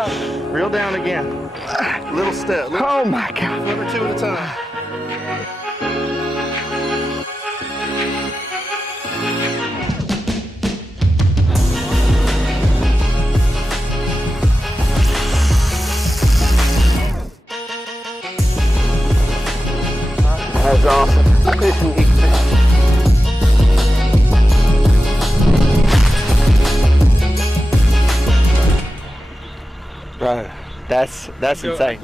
Reel down again. Little step. Oh my God. One or two at a time. That's awesome. Bro, that's insane.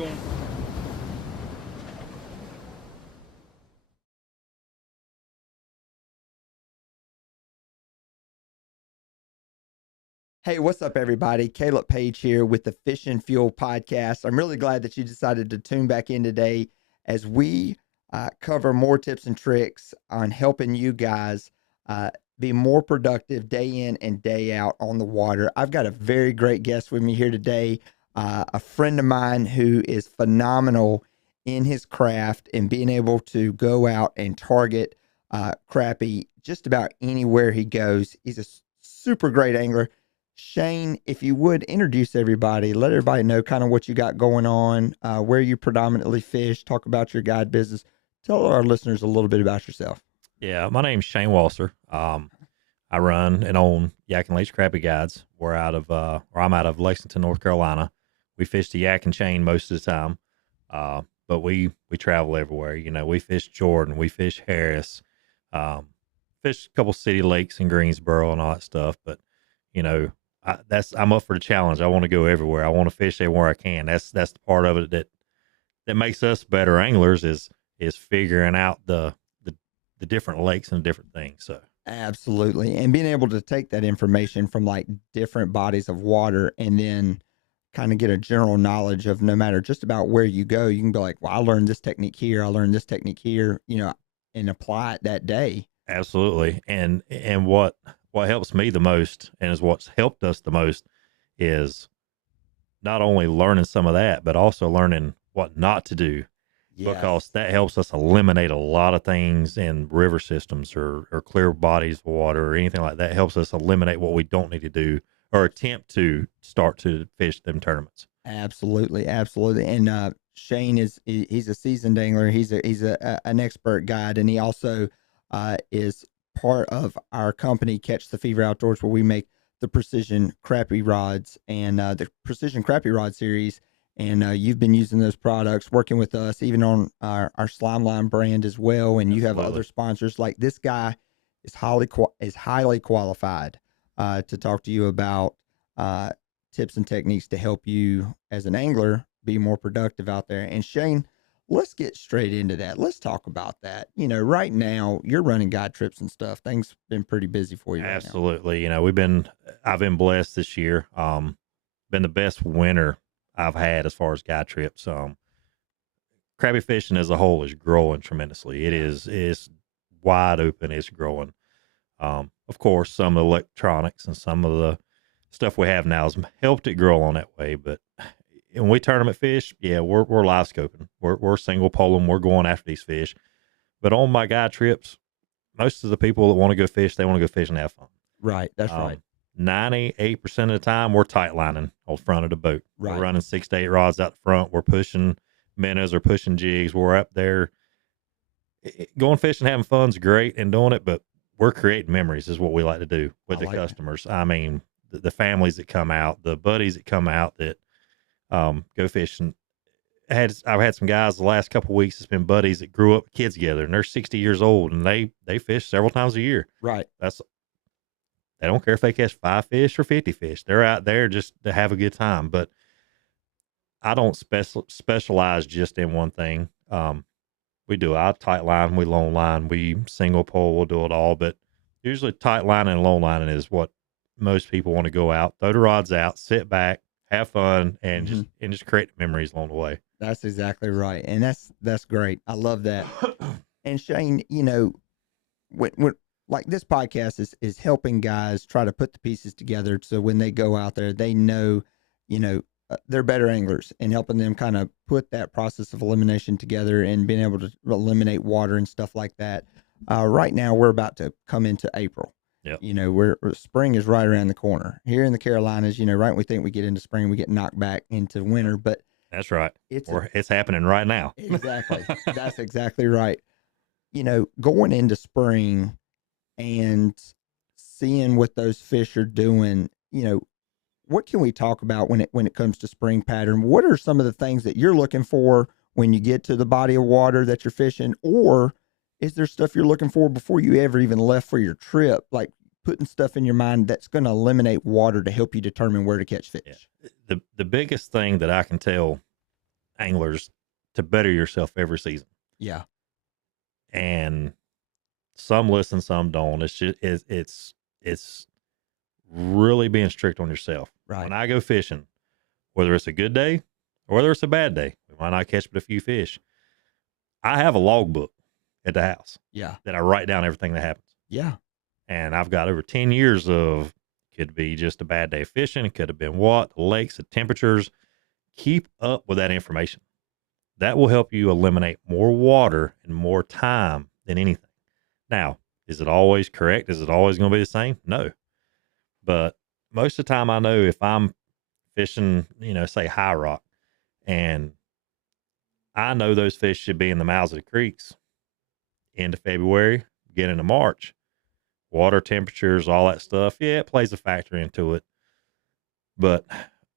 Hey, what's up, everybody? Caleb Page here with the Fish and Fuel podcast. I'm really glad that you decided to tune back in today as we cover more tips and tricks on helping you guys be more productive day in and day out on the water. I've got a very great guest with me here today, a friend of mine who is phenomenal in his craft and being able to go out and target crappie just about anywhere he goes. He's a super great angler. Shane, if you would introduce everybody, let everybody know kind of what you got going on, where you predominantly fish, talk about your guide business. Tell our listeners a little bit about yourself. Yeah, my name's Shane Walser. I run and own Yak and Leech Crappie Guides. I'm out of Lexington, North Carolina. We fish the Yak and Chain most of the time, but we travel everywhere. You know, we fish Jordan, we fish Harris, fish a couple city lakes in Greensboro and all that stuff. But you know, I'm up for the challenge. I want to go everywhere. I want to fish everywhere I can. That's the part of it that makes us better anglers is figuring out the different lakes and different things. So absolutely. And being able to take that information from like different bodies of water and then kind of get a general knowledge of no matter just about where you go, you can be like, well, I learned this technique here. I learned this technique here, you know, and apply it that day. Absolutely. And what helps me the most and is what's helped us the most is not only learning some of that, but also learning what not to do. Yes. Because that helps us eliminate a lot of things in river systems or clear bodies of water or anything like that. It helps us eliminate what we don't need to do or attempt to start to fish them tournaments. Absolutely. Absolutely. And Shane he's a seasoned angler. He's an expert guide, and he also is part of our company, Catch the Fever Outdoors, where we make the precision crappie rods and the precision crappie rod series. And you've been using those products, working with us, even on our Slime Line brand as well. And you have other sponsors. Like this guy is highly qualified to talk to you about tips and techniques to help you as an angler be more productive out there. And Shane, let's get straight into that. Let's talk about that. You know, right now you're running guide trips and stuff. Things been pretty busy for you. Absolutely. You know, I've been blessed this year. Been the best winter I've had as far as guide trips. Crappie fishing as a whole is growing tremendously. It's wide open. It's growing. Of course, some of the electronics and some of the stuff we have now has helped it grow on that way. But when we tournament fish, yeah, we're live scoping. We're single poling. We're going after these fish. But on my guide trips, most of the people that want to go fish, they want to go fish and have fun. Right. That's right. 98% of the time we're tightlining on the front of the boat. Right. We're running 6 to 8 rods out the front. We're pushing minnows or pushing jigs. We're up there going fishing, having fun's great and doing it, but we're creating memories is what we like to do with the customers. That. I mean, the families that come out, the buddies that come out that go fishing. I've had some guys the last couple of weeks that's been buddies that grew up with kids together, and they're 60 years old and they fish several times a year. Right. They don't care if they catch 5 fish or 50 fish. They're out there just to have a good time. But I don't specialize just in one thing. We do our tight line, we long line, we single pole, we'll do it all. But usually tight line and long lining is what most people want to go out, throw the rods out, sit back, have fun, and just create memories along the way. That's exactly right. And that's great. I love that. And Shane, you know, when like this podcast is helping guys try to put the pieces together so when they go out there, they know, you know, they're better anglers, and helping them kind of put that process of elimination together and being able to eliminate water and stuff like that. Right now we're about to come into April. Yep. You know, spring is right around the corner. Here in the Carolinas, you know, right when we think we get into spring, we get knocked back into winter, but That's right. it's It's happening right now. exactly. That's exactly right. You know, going into spring and seeing what those fish are doing, you know, what can we talk about when it comes to spring pattern? What are some of the things that you're looking for when you get to the body of water that you're fishing, or is there stuff you're looking for before you ever even left for your trip, like putting stuff in your mind that's going to eliminate water to help you determine where to catch fish? Yeah. The biggest thing that I can tell anglers to better yourself every season, Yeah, and some listen, some don't. It's just it's really being strict on yourself. right. When I go fishing, whether it's a good day or whether it's a bad day, we might not catch but a few fish. I have a logbook at the house Yeah, that I write down everything that happens. yeah, And I've got over 10 years of, could be just a bad day fishing. It could have been what, the lakes, the temperatures. Keep up with that information. That will help you eliminate more water in more time than anything. Now, is it always correct? Is it always going to be the same? No. But most of the time I know if I'm fishing, you know, say high rock, and I know those fish should be in the mouths of the creeks end of February, beginning of March. Water temperatures, all that stuff. Yeah, it plays a factor into it. But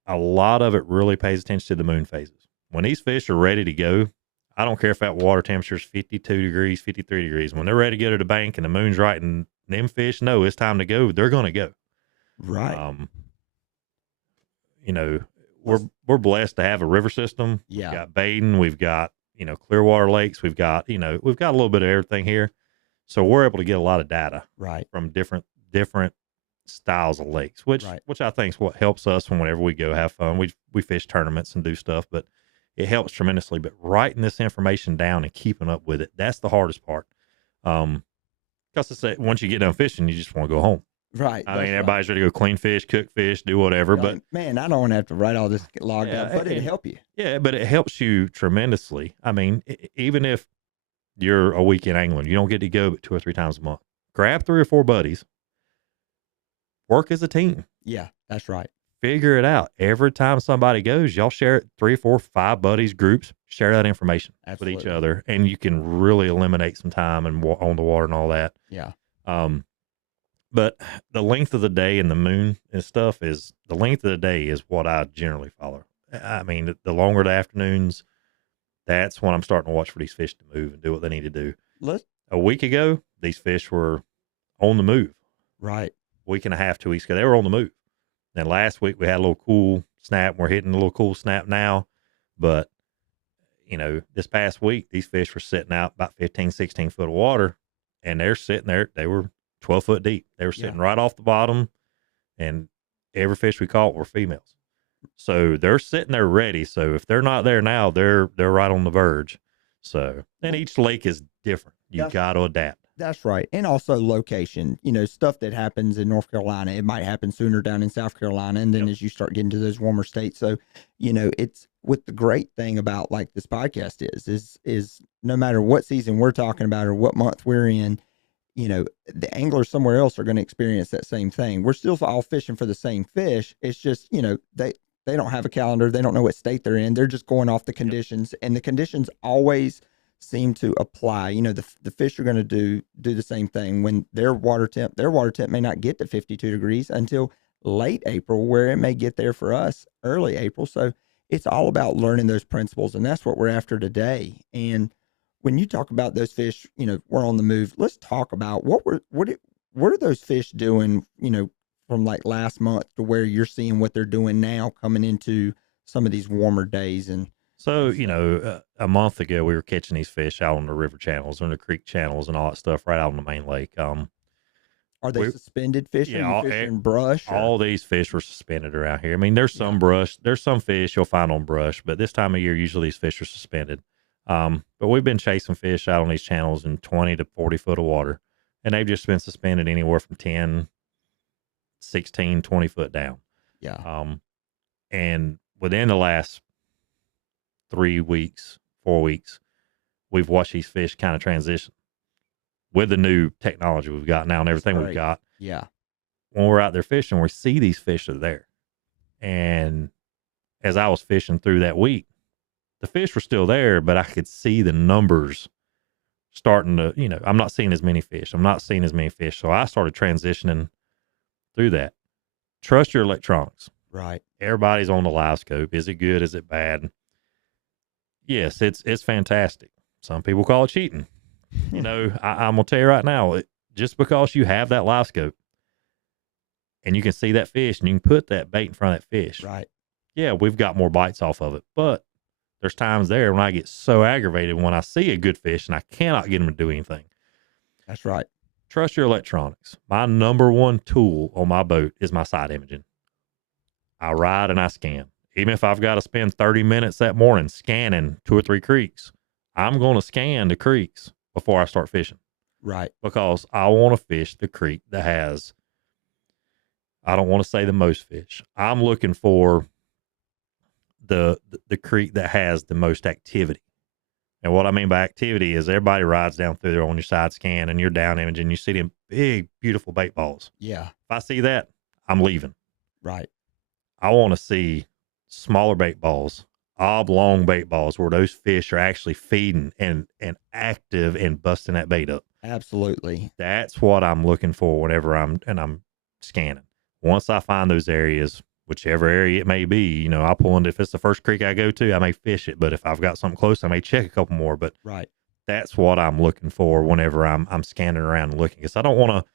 a lot of it really pays attention to the moon phases. When these fish are ready to go, I don't care if that water temperature is 52 degrees, 53 degrees. When they're ready to go to the bank and the moon's right and them fish know it's time to go, they're going to go. right. You know, we're blessed to have a river system. Yeah. We've got Baden, we've got, you know, Clearwater Lakes, we've got a little bit of everything here. So we're able to get a lot of data Right. from different styles of lakes, which Right. I think is what helps us whenever we go have fun. We fish tournaments and do stuff, but it helps tremendously. But writing this information down and keeping up with it, that's the hardest part. Because once you get done fishing, you just want to go home. Right. I mean, everybody's ready to go clean fish, cook fish, do whatever. Right. But Man, I don't want to have to write all this logged up, but it'll help you. Yeah, but it helps you tremendously. I mean, even if you're a weekend angler, you don't get to go but 2 or 3 times a month. Grab 3 or 4 buddies. Work as a team. Yeah, that's right. Figure it out. Every time somebody goes, y'all share it. 3, 4, 5 buddies, groups, share that information with each other, and you can really eliminate some time and on the water and all that. Yeah. But the length of the day and the moon and stuff is the length of the day is what I generally follow. I mean, the longer the afternoons, that's when I'm starting to watch for these fish to move and do what they need to do. A week ago, these fish were on the move. Right. Week and a half, 2 weeks ago, they were on the move. Then last week we had a little cool snap. We're hitting a little cool snap now. But, you know, this past week, these fish were sitting out about 15, 16 foot of water, and they're sitting there. They were 12 foot deep. They were sitting right off the bottom, and every fish we caught were females. So they're sitting there ready. So if they're not there now, they're right on the verge. So, and each lake is different. You got to adapt. That's right. And also location, you know, stuff that happens in North Carolina, it might happen sooner down in South Carolina. And then as you start getting to those warmer states. So, you know, it's what the great thing about like this podcast is no matter what season we're talking about or what month we're in, you know, the anglers somewhere else are going to experience that same thing. We're still all fishing for the same fish. It's just, you know, they don't have a calendar. They don't know what state they're in. They're just going off the conditions, and the conditions always seem to apply. You know, the fish are going to do the same thing when their water temp may not get to 52 degrees until late April, where it may get there for us early April. So it's all about learning those principles, and that's what we're after today. And when you talk about those fish, you know, we're on the move. Let's talk about what are those fish doing, you know, from like last month to where you're seeing what they're doing now coming into some of these warmer days. And so, you know, a month ago we were catching these fish out on the river channels and the creek channels and all that stuff right out on the main lake. Are they suspended fish? Yeah, are you fishing brush? All these fish were suspended around here. I mean, there's some brush, there's some fish you'll find on brush, but this time of year, usually these fish are suspended. But we've been chasing fish out on these channels in 20 to 40 foot of water, and they've just been suspended anywhere from 10, 16, 20 foot down. Yeah. And within the last 3 weeks, 4 weeks, we've watched these fish kind of transition with the new technology we've got now and everything we've got. Yeah. When we're out there fishing, we see these fish are there. And as I was fishing through that week, the fish were still there, but I could see the numbers starting to, I'm not seeing as many fish. I'm not seeing as many fish. So I started transitioning through that. Trust your electronics. Right. Everybody's on the live scope. Is it good? Is it bad? Yes, it's fantastic. Some people call it cheating. I'm gonna tell you right now, just because you have that live scope and you can see that fish and you can put that bait in front of that fish. Right. Yeah, we've got more bites off of it, but there's times there when I get so aggravated when I see a good fish and I cannot get them to do anything. That's right. Trust your electronics. My number one tool on my boat is my side imaging. I ride and I scan. Even if I've got to spend 30 minutes that morning scanning 2 or 3 creeks, I'm going to scan the creeks before I start fishing. Right. Because I want to fish the creek that has, I don't want to say the most fish. I'm looking for the creek that has the most activity. And what I mean by activity is everybody rides down through there on your side scan and you're down imaging. You see them big, beautiful bait balls. Yeah. If I see that, I'm leaving. Right. I want to see smaller bait balls, oblong bait balls where those fish are actually feeding and active and busting that bait up. Absolutely. That's what I'm looking for whenever I'm scanning. Once I find those areas, whichever area it may be, I'll pull in. If it's the first creek I go to, I may fish it. But if I've got something close, I may check a couple more. But right. That's what I'm looking for whenever I'm scanning around and looking. Because I don't want to.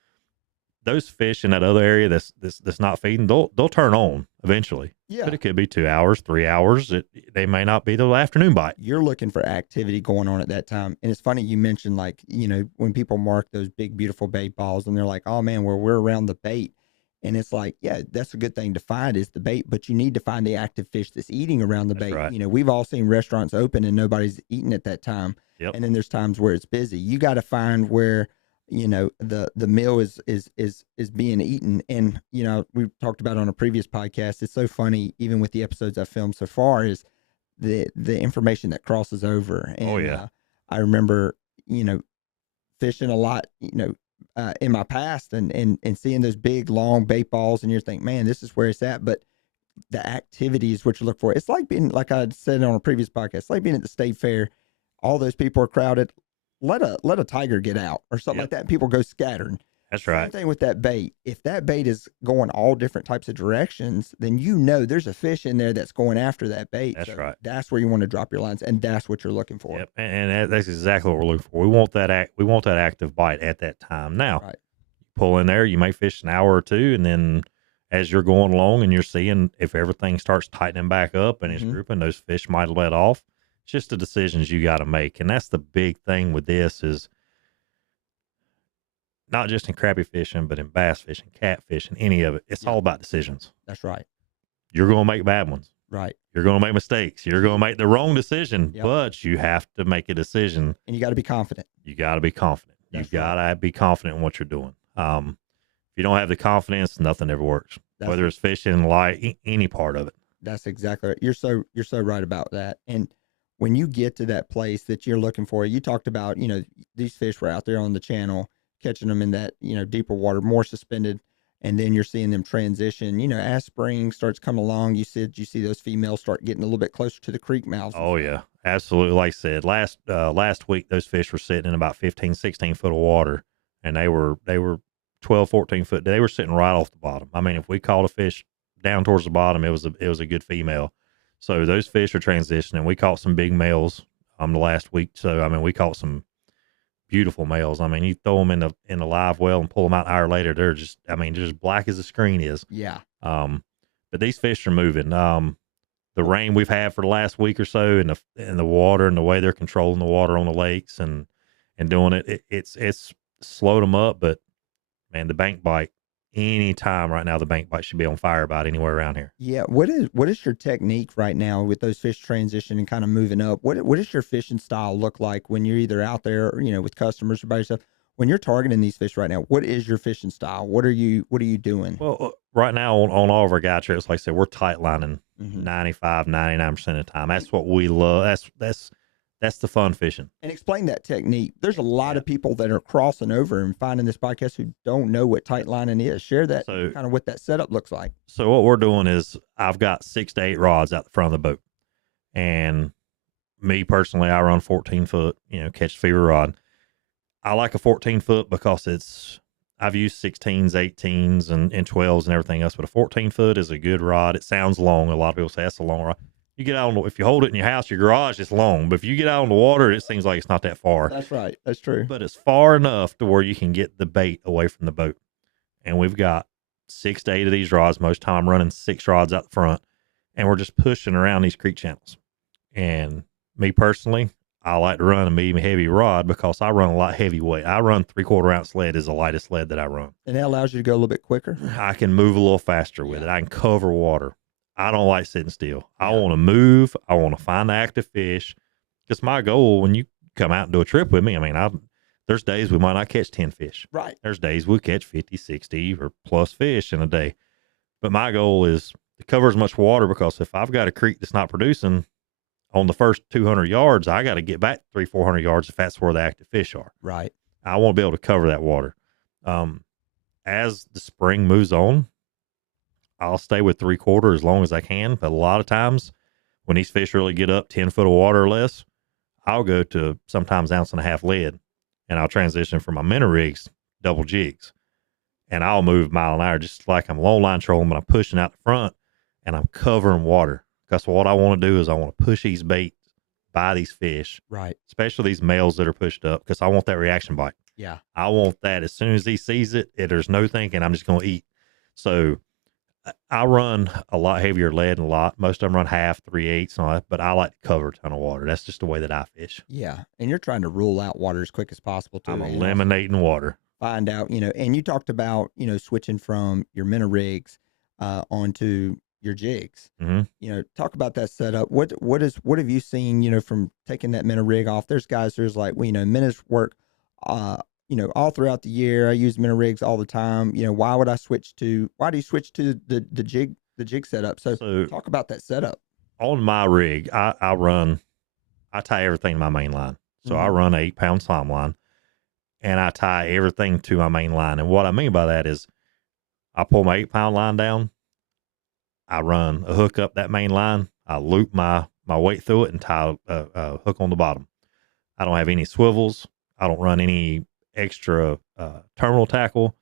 Those fish in that other area that's not feeding, they'll turn on eventually. Yeah. But it could be 2 hours, 3 hours. They may not be the afternoon bite. You're looking for activity going on at that time. And it's funny you mentioned, like, when people mark those big, beautiful bait balls and they're like, oh man, we're around the bait. And it's like, yeah, that's a good thing to find is the bait, but you need to find the active fish that's eating around the bait. Right. We've all seen restaurants open and nobody's eating at that time. Yep. And then there's times where it's busy. You got to find where, the meal is being eaten. And, we've talked about on a previous podcast. It's so funny, even with the episodes I've filmed so far, is the information that crosses over. And, oh yeah. I remember, fishing a lot, in my past and seeing those big long bait balls and you're thinking, man, this is where it's at. But the activity is what you look for. It's like being, like I said on a previous podcast, it's like being at the state fair. All those people are crowded. Let a tiger get out or something like that. And people go scattering. That's right. Same thing with that bait. If that bait is going all different types of directions, then there's a fish in there that's going after that bait. That's right. That's where you want to drop your lines, and that's what you're looking for. Yep. And that's exactly what we're looking for. We want that active bite at that time. Now, right. Pull in there, you may fish an hour or two, and then as you're going along and you're seeing if everything starts tightening back up and it's grouping, those fish might let off. It's just the decisions you got to make. And that's the big thing with this is not just in crappie fishing, but in bass fishing, catfish, and any of it. It's all about decisions. That's right. You're going to make bad ones. Right. You're going to make mistakes. You're going to make the wrong decision, Yep. but you have to make a decision. And you got to be confident. You got to be confident. That's You got to be confident in what you're doing. If you don't have the confidence, nothing ever works. Whether it's fishing, light, any part of it. That's exactly right. You're so right about that. And when you get to that place that you're looking for, you talked about, these fish were out there on the channel, catching them in that, deeper water, more suspended. And then you're seeing them transition, as spring starts coming along, you see those females start getting a little bit closer to the creek mouths. Oh yeah, absolutely. Like I said, last week, those fish were sitting in about 15, 16 foot of water, and they were 12, 14 foot. They were sitting right off the bottom. I mean, if we caught a fish down towards the bottom, it was a good female. So those fish are transitioning. We caught some big males the last week. So I mean, we caught some beautiful males. I mean, you throw them in the live well and pull them out an hour later, they're just black as the screen is. Yeah. But these fish are moving. The rain we've had for the last week or so, and the water and the way they're controlling the water on the lakes and doing it's slowed them up. But man, the bank bite, any time right now, the bank bite should be on fire about anywhere around here. Yeah. What is your technique right now with those fish transitioning, kind of moving up? What does your fishing style look like when you're either out there, with customers or by yourself? When you're targeting these fish right now, what is your fishing style? What are you doing? Well, right now on all of our guide trips, like I said, we're tight lining 95, 99% of the time. That's what we love. That's That's the fun fishing. And explain that technique. There's a lot of people that are crossing over and finding this podcast who don't know what tight lining is. Share that, So, kind of what that setup looks like. So what we're doing is I've got 6 to 8 rods out the front of the boat, and me personally, I run 14 foot, catch fever rod. I like a 14 foot because I've used 16s, 18s, and 12s and everything else, but a 14 foot is a good rod. It sounds long. A lot of people say that's a long rod. You get out if you hold it in your house, your garage, it's long. But if you get out on the water, it seems like it's not that far. That's right. That's true. But it's far enough to where you can get the bait away from the boat. And we've got 6 to 8 of these rods. Most time I'm running 6 rods out the front, and we're just pushing around these creek channels. And me personally, I like to run a medium heavy rod because I run a lot heavyweight. I run 3/4 ounce lead is the lightest lead that I run. And that allows you to go a little bit quicker. I can move a little faster with it. I can cover water. I don't like sitting still. I want to move. I want to find the active fish. Because my goal when you come out and do a trip with me, I mean, there's days we might not catch 10 fish. Right. There's days we catch 50, 60 or plus fish in a day. But my goal is to cover as much water, because if I've got a creek that's not producing on the first 200 yards, I got to get back 300-400 yards if that's where the active fish are. Right. I want to be able to cover that water. As the spring moves on, I'll stay with 3/4 as long as I can. But a lot of times when these fish really get up 10 foot of water or less, I'll go to sometimes 1.5 ounce lead, and I'll transition from my minnow rigs, double jigs, and I'll move mile an hour, just like I'm low line trolling, but I'm pushing out the front and I'm covering water. Because what I want to do is I want to push these baits by these fish, right? Especially these males that are pushed up, because I want that reaction bite. Yeah. I want that as soon as he sees it, there's no thinking, I'm just going to eat. So I run a lot heavier lead and most of them run half, 3/8 and all that, but I like to cover a ton of water. That's just the way that I fish. Yeah. And you're trying to rule out water as quick as possible too. I'm eliminating water. Find out, and you talked about, switching from your minnow rigs onto your jigs. Mm-hmm. Talk about that setup. What have you seen, from taking that minnow rig off? There's guys who's like, minnows work, all throughout the year. I use minnow rigs all the time. Why do you switch to the jig setup? So talk about that setup. On my rig, I tie everything to my main line. So I run an 8-pound slime line, and I tie everything to my main line. And what I mean by that is I pull my 8-pound line down, I run a hook up that main line, I loop my weight through it and tie a hook on the bottom. I don't have any swivels. I don't run any extra terminal tackle,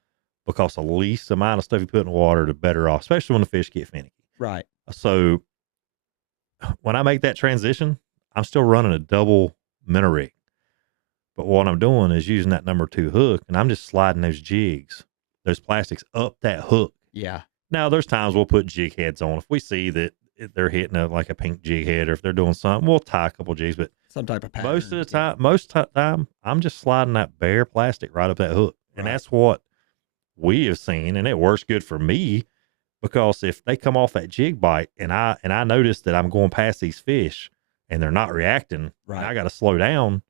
because the least amount of stuff you put in the water, the better off, especially when the fish get finicky. Right. So when I make that transition, I'm still running a double minnow rig. But what I'm doing is using that number 2 hook, and I'm just sliding those jigs, those plastics up that hook. Yeah. Now, there's times we'll put jig heads on. If we see that they're hitting like a pink jig head, or if they're doing something, we'll tie a couple jigs. But some type of pattern. Most of the time, I'm just sliding that bare plastic right up that hook. And that's what we have seen, and it works good for me, because if they come off that jig bite and I notice that I'm going past these fish and they're not reacting, and I got to slow down,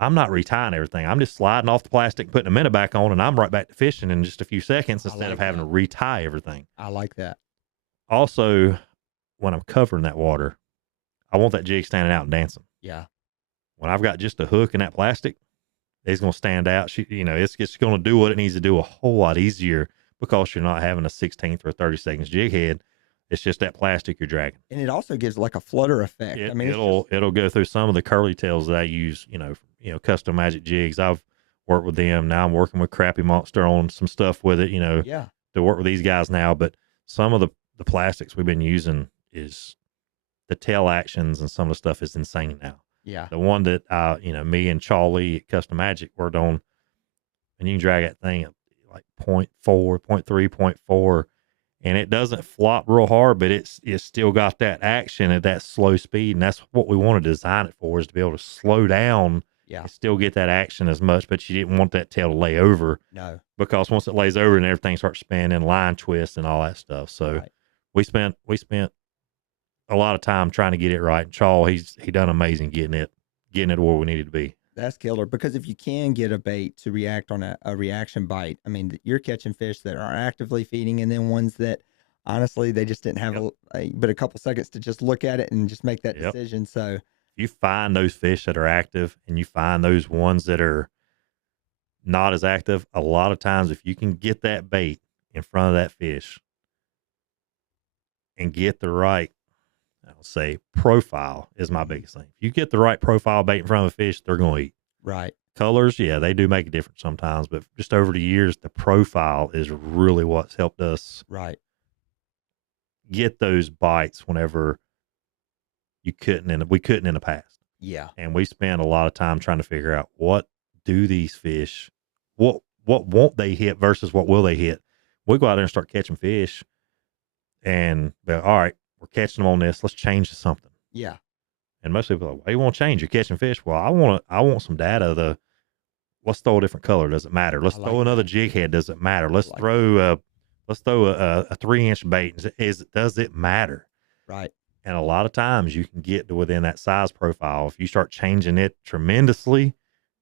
I'm not retying everything. I'm just sliding off the plastic, putting the minnow back on, and I'm right back to fishing in just a few seconds instead of having to retie everything. I like that. Also, when I'm covering that water, I want that jig standing out and dancing. Yeah. When I've got just a hook in that plastic, it's going to stand out. It's going to do what it needs to do a whole lot easier, because you're not having a 16th or 30-second jig head. It's just that plastic you're dragging. And it also gives like a flutter effect. It'll go through some of the curly tails that I use, custom magic jigs. I've worked with them. Now I'm working with Crappie Monster on some stuff with it, to work with these guys now. But some of the plastics we've been using, is the tail actions and some of the stuff is insane now. Yeah. The one that me and Charlie at Custom Magic worked on, and you can drag that thing at like 0.4, 0.3, 0.4, and it doesn't flop real hard, but it's still got that action at that slow speed. And that's what we want to design it for, is to be able to slow down. Yeah. And still get that action as much, but you didn't want that tail to lay over. No. Because once it lays over and everything starts spinning, line twists and all that stuff. So we spent a lot of time trying to get it right. And Charles, he done amazing getting it where we needed to be. That's killer, because if you can get a bait to react on a reaction bite, I mean, you're catching fish that are actively feeding, and then ones that honestly they just didn't have but a couple seconds to just look at it and just make that decision. So you find those fish that are active and you find those ones that are not as active, a lot of times if you can get that bait in front of that fish and get the right, I'll say profile is my biggest thing. If you get the right profile bait in front of a fish, they're going to eat. Right. Colors, yeah, they do make a difference sometimes, but just over the years, the profile is really what's helped us Right. get those bites whenever we couldn't in the past. Yeah. And we spent a lot of time trying to figure out what do these fish, what won't they hit versus what will they hit. We go out there and start catching fish and be like, all right, we're catching them on this. Let's change to something. Yeah. And most people are like, why you want to change? You're catching fish. Well, I want some data. Let's throw a different color. Does it matter? Let's throw another jig head. Does it matter? Let's throw a 3-inch bait. Does it matter? Right. And a lot of times you can get to within that size profile. If you start changing it tremendously,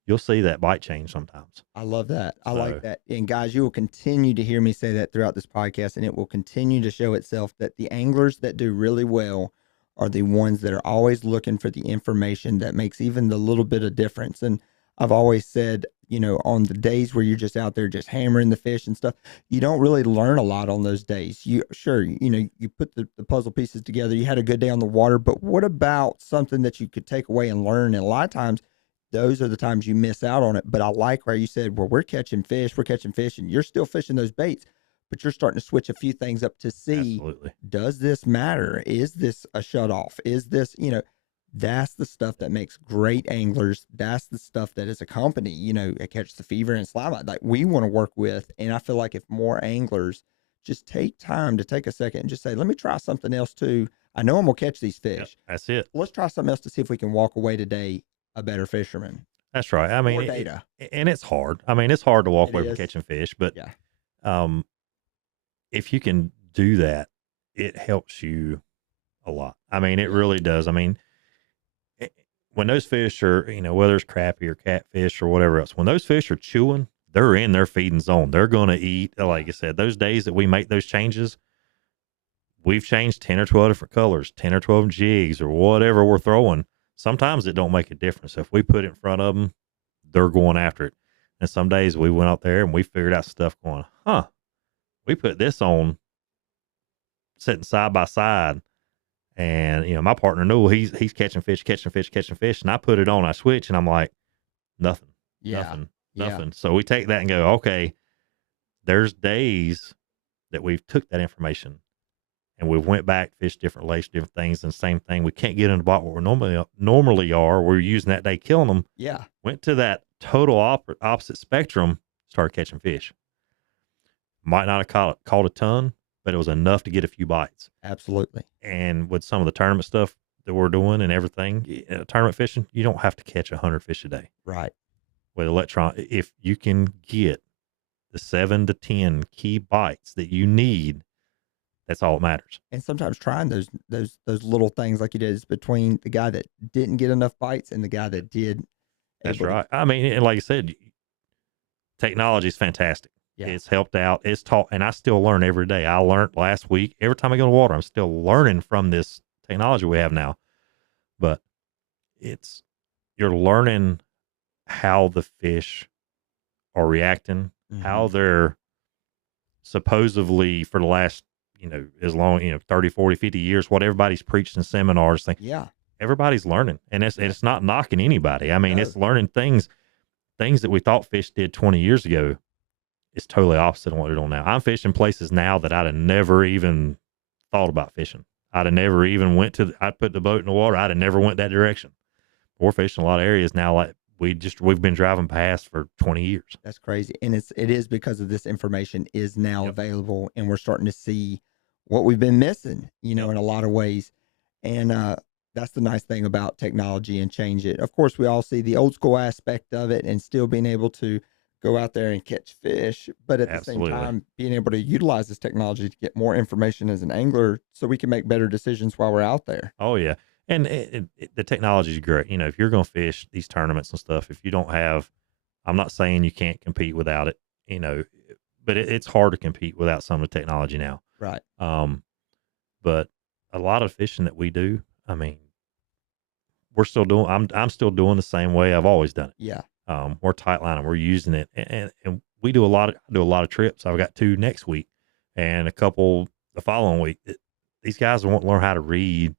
you'll see that bite change sometimes. I love that. I like that. And guys, you will continue to hear me say that throughout this podcast, and it will continue to show itself that the anglers that do really well are the ones that are always looking for the information that makes even the little bit of difference. And I've always said, on the days where you're just out there just hammering the fish and stuff, you don't really learn a lot on those days. You put the puzzle pieces together, you had a good day on the water, but what about something that you could take away and learn? And a lot of times those are the times you miss out on it. But I like where you said, well, we're catching fish, and you're still fishing those baits, but you're starting to switch a few things up to see, Absolutely. Does this matter? Is this a shut off? Is this, that's the stuff that makes great anglers. That's the stuff that as a company, it Catch the Fever and Slime like we want to work with. And I feel like if more anglers just take time to take a second and just say, let me try something else too. I know I'm going to catch these fish. Yep, that's it. Let's try something else to see if we can walk away today a better fisherman. That's right. I mean, data. And it's hard. I mean, it's hard to walk away from catching fish, but if you can do that, it helps you a lot. I mean, it really does. I mean, when those fish are, whether it's crappie or catfish or whatever else, when those fish are chewing, they're in their feeding zone. They're going to eat. Like I said, those days that we make those changes, we've changed 10 or 12 different colors, 10 or 12 jigs or whatever we're throwing. Sometimes it don't make a difference. If we put it in front of them, they're going after it. And some days we went out there and we figured out stuff going, we put this on sitting side by side. And, my partner, Newell, he's catching fish. And I put it on, I switch, and I'm like, nothing. So we take that and go, okay, there's days that we've took that information and we went back, fished different lakes, different things, and same thing. We can't get in the spot where we normally are. We're using that day, killing them. Yeah. Went to that total opposite spectrum, started catching fish. Might not have caught a ton, but it was enough to get a few bites. Absolutely. And with some of the tournament stuff that we're doing and everything, tournament fishing, you don't have to catch 100 fish a day. Right. With if you can get the 7 to 10 key bites that you need, that's all that matters. And sometimes trying those little things like you did is between the guy that didn't get enough bites and the guy that did. That's right. I mean, and like I said, technology is fantastic. Yeah. It's helped out. It's taught, and I still learn every day. I learned last week. Every time I go to water, I'm still learning from this technology we have now. But you're learning how the fish are reacting, how they're supposedly for the last, as long, 30, 40, 50 years, what everybody's preached in seminars. Everybody's learning, and it's not knocking anybody. I mean, it's learning things that we thought fish did 20 years ago. It's totally opposite of what they're doing now. I'm fishing places now that I'd have never even thought about fishing. I'd have never even I'd put the boat in the water. I'd have never went that direction. We're fishing a lot of areas now like we've been driving past for 20 years. That's crazy. And it is because of this information is now available, and we're starting to see what we've been missing, in a lot of ways. And that's the nice thing about technology and change it. Of course, we all see the old school aspect of it and still being able to go out there and catch fish, but at the same time, being able to utilize this technology to get more information as an angler so we can make better decisions while we're out there. Oh, yeah. And the technology is great. If you're going to fish these tournaments and stuff, if you don't have, I'm not saying you can't compete without it, but it's hard to compete without some of the technology now. Right. But a lot of fishing that we do, I mean, we're still doing. I'm still doing the same way I've always done it. Yeah. We're tightlining. We're using it, and we do a lot of trips. I've got 2 next week, and a couple the following week. These guys want to learn how to read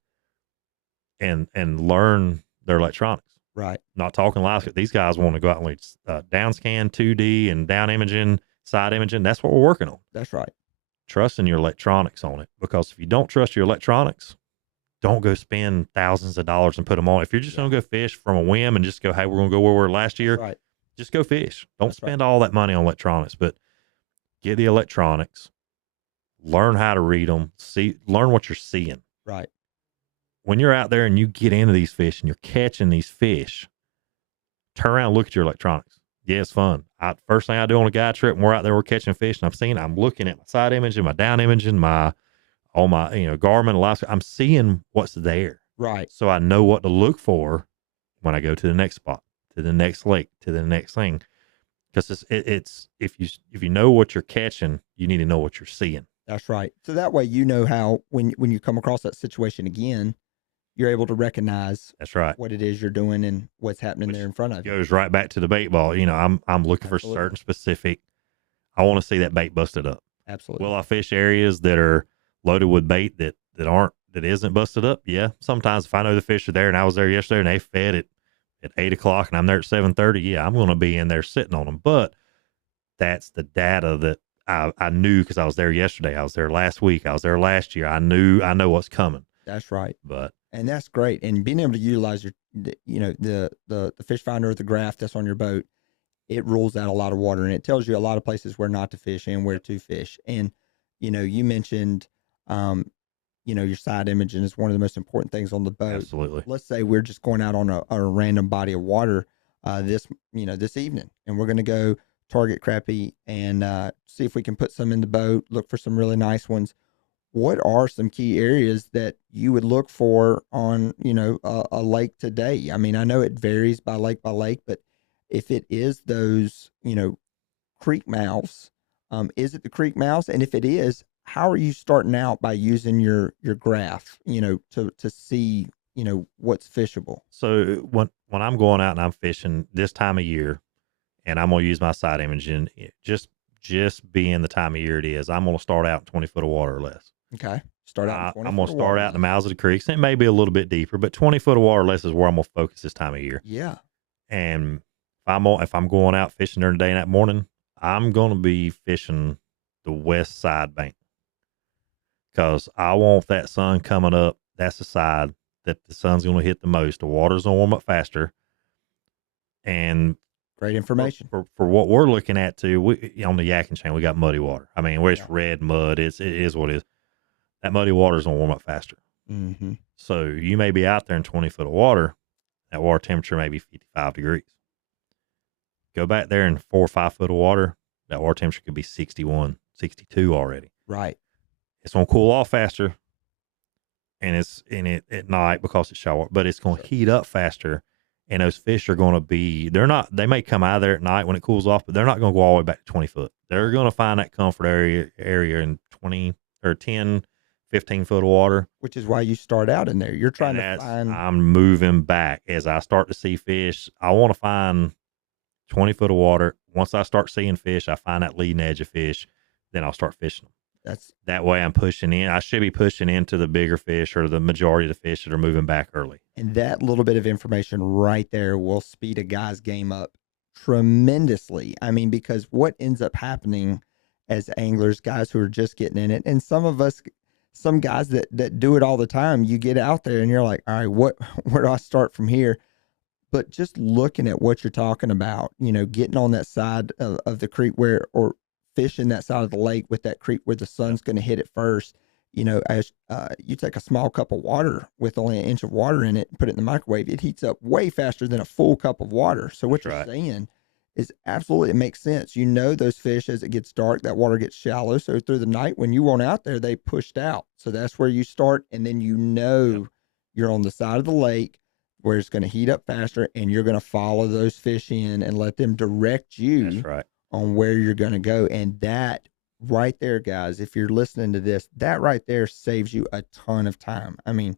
and learn their electronics. Right. Not talking live. These guys want to go out and down scan, 2D, and down imaging, side imaging. That's what we're working on. That's right. Trusting your electronics on it, because if you don't trust your electronics, don't go spend thousands of dollars and put them on. If you're just going to go fish from a whim and just go, hey, we're going to go where we were last year, Right. just go fish. Don't spend all that money on electronics, but get the electronics, learn how to read them, learn what you're seeing. Right. When you're out there and you get into these fish and you're catching these fish, turn around and look at your electronics. Yeah, it's fun. First thing I do on a guide trip, when we're out there, we're catching fish, and I'm looking at my side image and my down image and all my, Garmin, Alaska. I'm seeing what's there. Right. So I know what to look for when I go to the next spot, to the next lake, to the next thing. Because it's if you know what you're catching, you need to know what you're seeing. That's right. So that way, how when you come across that situation again, you're able to recognize That's right. what it is you're doing and what's happening there in front of you. Goes right back to the bait ball. I'm looking for certain specific. I want to see that bait busted up. Absolutely. Will I fish areas that are loaded with bait that isn't busted up? Yeah. Sometimes if I know the fish are there, and I was there yesterday and they fed at 8:00 and I'm there at 7:30, yeah, I'm going to be in there sitting on them. But that's the data that I knew, because I was there yesterday. I was there last week. I was there last year. I know what's coming. That's right. And that's great. And being able to utilize the fish finder or the graph that's on your boat, it rules out a lot of water, and it tells you a lot of places where not to fish and where to fish. And, you mentioned, your side imaging is one of the most important things on the boat. Absolutely. Let's say we're just going out on a random body of water, this evening, and we're going to go target crappie and see if we can put some in the boat, look for some really nice ones. What are some key areas that you would look for on, a lake today? I mean, I know it varies by lake, but if it is those, creek mouths, is it the creek mouths? And if it is, how are you starting out by using your graph, to see, what's fishable? So when I'm going out and I'm fishing this time of year, and I'm going to use my side imaging, just being the time of year it is, I'm going to start out in 20 foot of water or less. Okay. Start out. I'm going to start out in the mouths of the creeks. And it may be a little bit deeper, but 20 foot of water or less is where I'm going to focus this time of year. Yeah. And if I'm going out fishing during the day and that morning, I'm going to be fishing the west side bank, because I want that sun coming up. That's the side that the sun's going to hit the most. The water's going to warm up faster. And great information for what we're looking at too. On the Yak and Chain, we got muddy water. I mean, where it's red mud, it is what it is. That muddy water is going to warm up faster. Mm-hmm. So you may be out there in 20 foot of water. That water temperature may be 55 degrees. Go back there in 4 or 5 foot of water. That water temperature could be 61, 62 already. Right. It's going to cool off faster, and it's in it at night because it's shallow, but it's going to heat up faster. And those fish are going to be, they may come out of there at night when it cools off, but they're not going to go all the way back to 20 foot. They're going to find that comfort area in 20 or 10, 15 foot of water. Which is why you start out in there. You're trying to find. I'm moving back as I start to see fish. I want to find 20 foot of water. Once I start seeing fish, I find that leading edge of fish, then I'll start fishing them. That way I'm pushing in. I should be pushing into the bigger fish or the majority of the fish that are moving back early. And that little bit of information right there will speed a guy's game up tremendously. I mean, because what ends up happening as anglers, guys who are just getting in it, and some guys that do it all the time, you get out there and you're like, all right, where do I start from here? But just looking at what you're talking about, getting on that side of the creek or fishing that side of the lake with that creek where the sun's going to hit it first, as you take a small cup of water with only an inch of water in it and put it in the microwave, it heats up way faster than a full cup of water. So what you're saying is absolutely, it makes sense. Those fish, as it gets dark, that water gets shallow. So through the night when you weren't out there, they pushed out. So that's where you start. And then you're on the side of the lake where it's going to heat up faster, and you're going to follow those fish in and let them direct you on where you're going to go. And that right there, guys, if you're listening to this, that right there saves you a ton of time. I mean,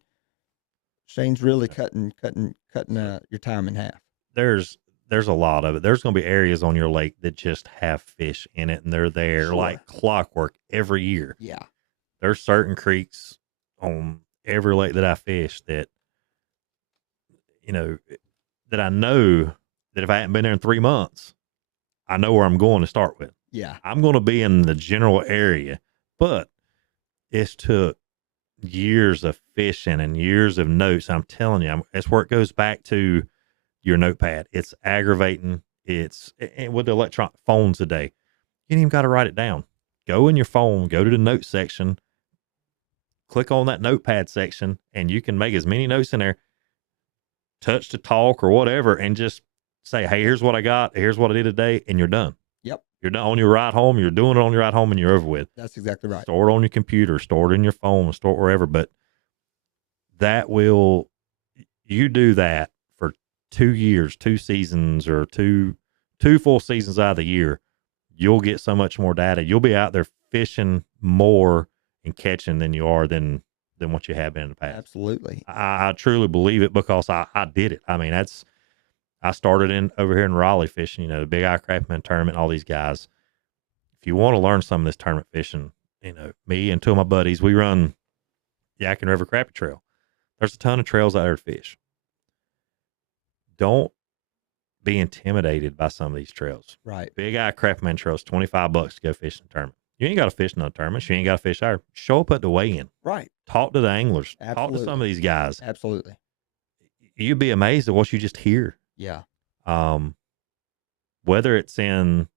Shane's really cutting your time in half. There's a lot of it. There's going to be areas on your lake that just have fish in it, and they're there Sure. like clockwork every year. Yeah. There's certain creeks on every lake that I fish that, you know, that I know that if I hadn't been there in 3 months, I know where I'm going to start with. Yeah. I'm going to be in the general area, but it's took years of fishing and years of notes. I'm telling you, it's where it goes back to your notepad. It's aggravating. And with the electronic phones today, you ain't even got to write it down. Go in your phone, go to the notes section, click on that notepad section, and you can make as many notes in there, touch to talk or whatever, and just say, hey, here's what I got. Here's what I did today. And you're done. Yep. You're done on your ride home. You're doing it on your ride home and you're over with. That's exactly right. Store it on your computer, store it in your phone, store it wherever. But you do that for 2 years, 2 seasons, or two full seasons out of the year, you'll get so much more data. You'll be out there fishing more and catching than you are than what you have been in the past. Absolutely. I truly believe it because I did it. I mean, I started over here in Raleigh fishing, the Big Eye Crappie tournament, all these guys. If you want to learn some of this tournament fishing, me and 2 of my buddies, we run Yadkin River Crappie Trail. There's a ton of trails out there to fish. Don't be intimidated by some of these trails. Right. Big Eye Crappie Trails, $25 to go fish in a tournament. You ain't got to fish in no tournaments. You ain't got to fish there. Show up at the weigh-in. Right. Talk to the anglers. Absolutely. Talk to some of these guys. Absolutely. You'd be amazed at what you just hear. Yeah. Whether it's it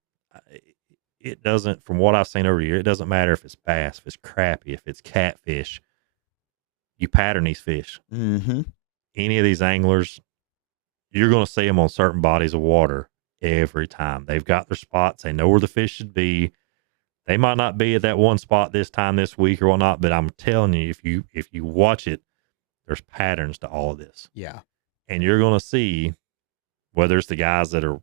doesn't, from what I've seen over the year, it doesn't matter if it's bass, if it's crappie, if it's catfish. You pattern these fish. Mm-hmm. Any of these anglers, you're going to see them on certain bodies of water every time. They've got their spots. They know where the fish should be. They might not be at that one spot this time this week or whatnot, but I'm telling you, if you watch it, there's patterns to all of this. Yeah. And you're going to see whether it's the guys that are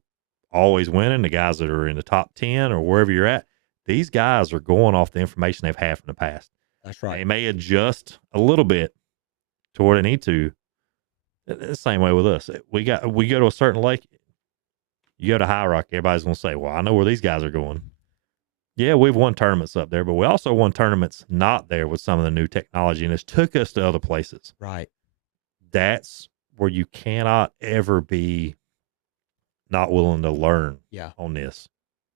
always winning, the guys that are in the top 10 or wherever you're at. These guys are going off the information they've had from the past. That's right. They may adjust a little bit to where they need to. The same way with us. We go to a certain lake. You go to High Rock, everybody's going to say, well, I know where these guys are going. Yeah, we've won tournaments up there, but we also won tournaments not there with some of the new technology, and it's took us to other places. Right. That's where you cannot ever be not willing to learn on this.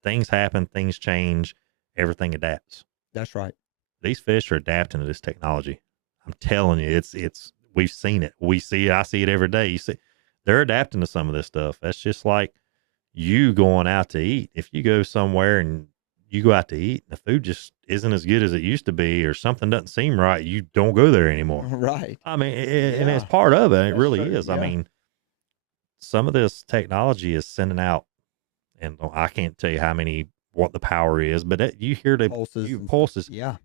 Things happen, things change, everything adapts. That's right. These fish are adapting to this technology. I'm telling you, it's we've seen it. We see it. I see it every day. You see, they're adapting to some of this stuff. That's just like you going out to eat. If you go somewhere and you go out to eat and the food just isn't as good as it used to be, or something doesn't seem right, you don't go there anymore. Right. I mean, and it's part of it. It really true. is. Yeah. I mean, some of this technology is sending out, and I can't tell you what the power is, but you hear the pulses. Yeah.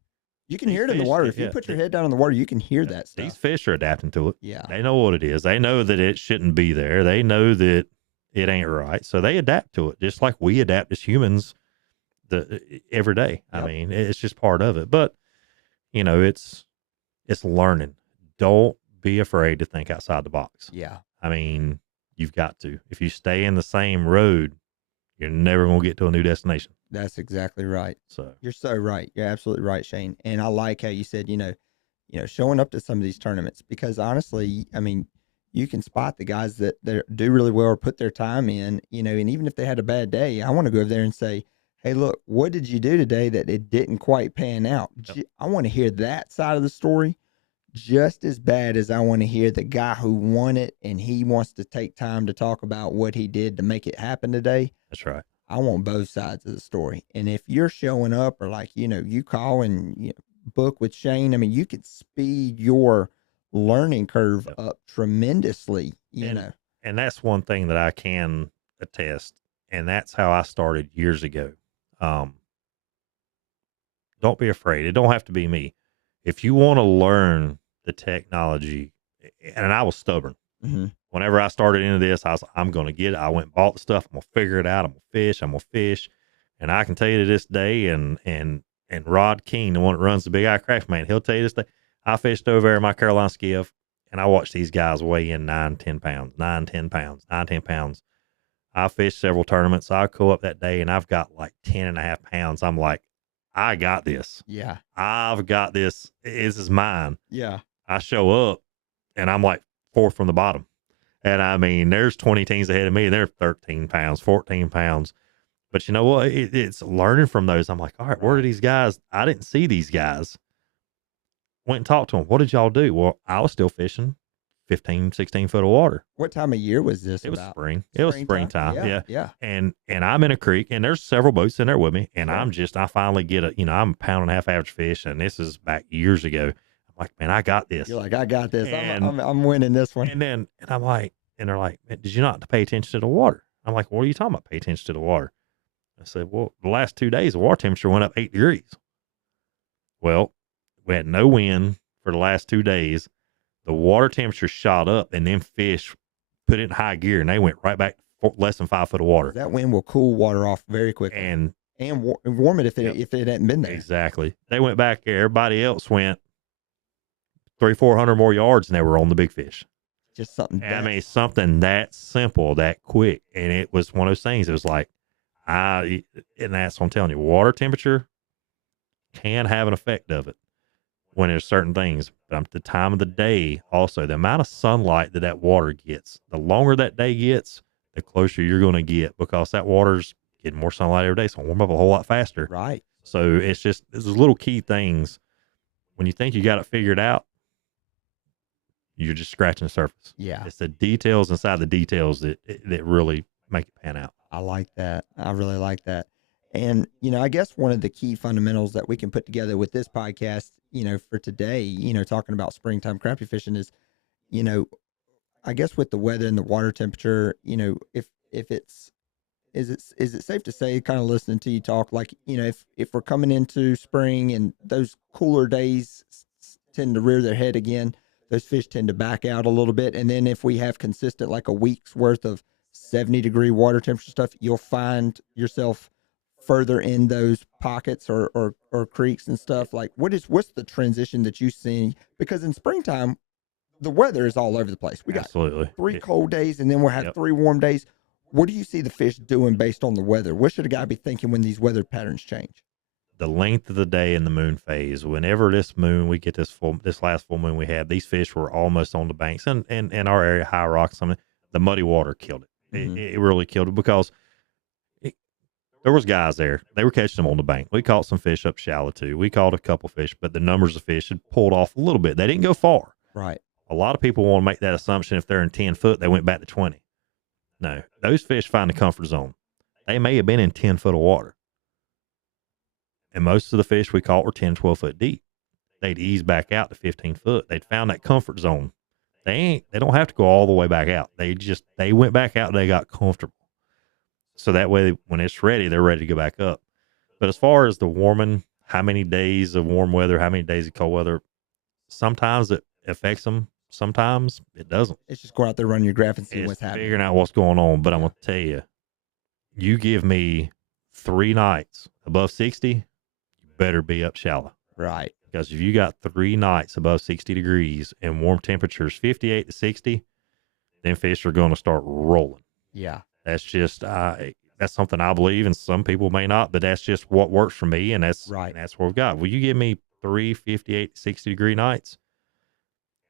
You can hear it in the water. If you put your head down in the water, you can hear that stuff. These fish are adapting to it. Yeah. They know what it is. They know that it shouldn't be there. They know that it ain't right. So they adapt to it, just like we adapt as humans every day. Yep. I mean, it's just part of it. But, it's learning. Don't be afraid to think outside the box. Yeah. I mean, you've got to. If you stay in the same road, you're never going to get to a new destination. That's exactly right. So You're so right. You're absolutely right, Shane. And I like how you said, showing up to some of these tournaments, because honestly, I mean, you can spot the guys that do really well or put their time in, and even if they had a bad day, I want to go over there and say, hey, look, what did you do today that it didn't quite pan out? Yep. I want to hear that side of the story just as bad as I want to hear the guy who won it and he wants to take time to talk about what he did to make it happen today. that's right. I want both sides of the story. And if you're showing up, or like, you call and book with Shane, I mean, you could speed your learning curve up tremendously, And that's one thing that I can attest. And that's how I started years ago. Don't be afraid. It don't have to be me. If you want to learn the technology, and I was stubborn. Mm-hmm. Whenever I started into this, I'm going to get it. I went and bought the stuff. I'm going to figure it out. I'm going to fish. And I can tell you to this day, and Rod King, the one that runs the Big Eye Craft Man, he'll tell you this day, I fished over there in my Carolina skiff, and I watch these guys weigh in 9, 10 pounds, 9, 10 pounds, 9, 10 pounds. I fished several tournaments. I go up that day and I've got like 10.5 pounds. I'm like, I got this. Yeah. I've got this. This is mine. Yeah. I show up and I'm like fourth from the bottom. And I mean, there's 20 teams ahead of me. They're 13 pounds, 14 pounds. But you know what? It's learning from those. I'm like, all right, where are these guys? I didn't see these guys. Went and talked to them. What did y'all do? Well, I was still fishing 15, 16 foot of water. What time of year was this? It was about? spring. It was springtime. Yeah. Yeah. And I'm in a creek and there's several boats in there with me. And I finally get I'm a pound and a half average fish. And this is back years ago. I'm like, man, I got this. You're like, I got this. And, I'm winning this one. And I'm like, and they're like, man, did you not pay attention to the water? I'm like, what are you talking about? Pay attention to the water. I said, well, the last 2 days, the water temperature went up 8 degrees. Well, we had no wind for the last 2 days. The water temperature shot up, and then fish put it in high gear, and they went right back less than 5 foot of water. That wind will cool water off very quickly, and warm it if it hadn't been there. Exactly. They went back there. Everybody else went 300-400 more yards, and they were on the big fish. Just something. Something that simple, that quick, and it was one of those things. It was like, and that's what I'm telling you. Water temperature can have an effect of it when there's certain things. But the time of the day, also the amount of sunlight that water gets, the longer that day gets, the closer you're going to get, because that water's getting more sunlight every day, so it'll warm up a whole lot faster. Right. So it's just those little key things. When you think you got it figured out, you're just scratching the surface. Yeah. It's the details inside the details that really make it pan out. I like that. I really like that. And, I guess one of the key fundamentals that we can put together with this podcast, for today, talking about springtime crappie fishing is, I guess with the weather and the water temperature, if it's, is it safe to say, kind of listening to you talk, like, if we're coming into spring and those cooler days tend to rear their head again, those fish tend to back out a little bit. And then if we have consistent, like a week's worth of 70-degree water temperature stuff, you'll find yourself further in those pockets or creeks and stuff. Like, what's the transition that you see? Because in springtime, the weather is all over the place. We got three cold days, and then we'll have 3 warm days. What do you see the fish doing based on the weather? What should a guy be thinking when these weather patterns change? The length of the day in the moon phase. Whenever we get this last full moon we had, these fish were almost on the banks, and in our area, high rocks, the muddy water killed it. Mm-hmm. It really killed it, because there was guys there. They were catching them on the bank. We caught some fish up shallow too. We caught a couple fish, but the numbers of fish had pulled off a little bit. They didn't go far. Right. A lot of people want to make that assumption if they're in 10 foot, they went back to 20. No, those fish find the comfort zone. They may have been in 10 foot of water. And most of the fish we caught were 10, 12 foot deep. They'd ease back out to 15 foot. They'd found that comfort zone. They don't have to go all the way back out. They went back out and they got comfortable. So that way, when it's ready, they're ready to go back up. But as far as the warming, how many days of warm weather, how many days of cold weather, sometimes it affects them. Sometimes it doesn't. It's just go out there, run your graph, and see what's happening. Figuring out what's going on. But I'm going to tell you, you give me 3 nights above 60, you better be up shallow. Right. Because if you got 3 nights above 60 degrees and warm temperatures 58 to 60, then fish are going to start rolling. Yeah. That's just that's something I believe, and some people may not, but that's just what works for me, and that's right. And that's what we've got. Will you give me 3 58 to 60 degree nights,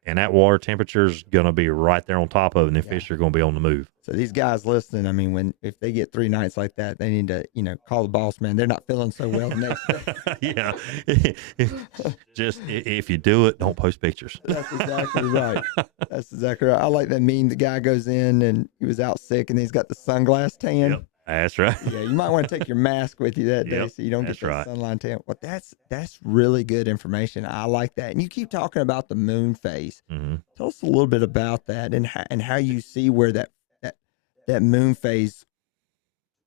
and that water temperature is going to be right there on top of it, and the fish are going to be on the move. So these guys listening, if they get 3 nights like that, they need to, call the boss man. They're not feeling so well the next day. Yeah. Just if you do it, don't post pictures. That's exactly right. That's exactly right. I like that meme. The guy goes in and he was out sick and he's got the sunglass tan. Yep. That's right. Yeah, you might want to take your mask with you that day so you don't get that sunline tan. Well, that's really good information. I like that. And you keep talking about the moon phase. Mm-hmm. Tell us a little bit about that and how you see where that moon phase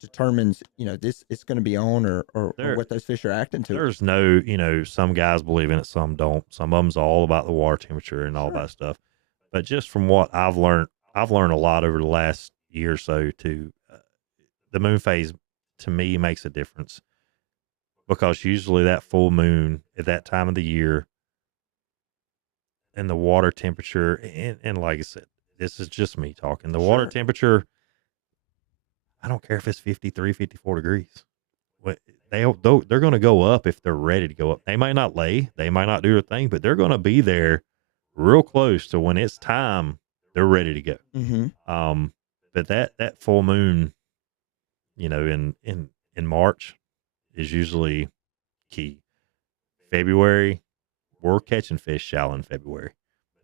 determines, this it's going to be on or what those fish are acting to. There's no, some guys believe in it, some don't. Some of them's all about the water temperature and all that stuff. But just from what I've learned a lot over the last year or so too. The moon phase to me makes a difference, because usually that full moon at that time of the year, and the water temperature, and like I said, this is just me talking. The water Sure. temperature, I don't care if it's 53, 54 degrees. What they're going to go up if they're ready to go up. They might not lay, they might not do a thing, but they're going to be there real close to when it's time. They're ready to go. Mm-hmm. But that full moon, in March is usually key. February, we're catching fish shallow in February,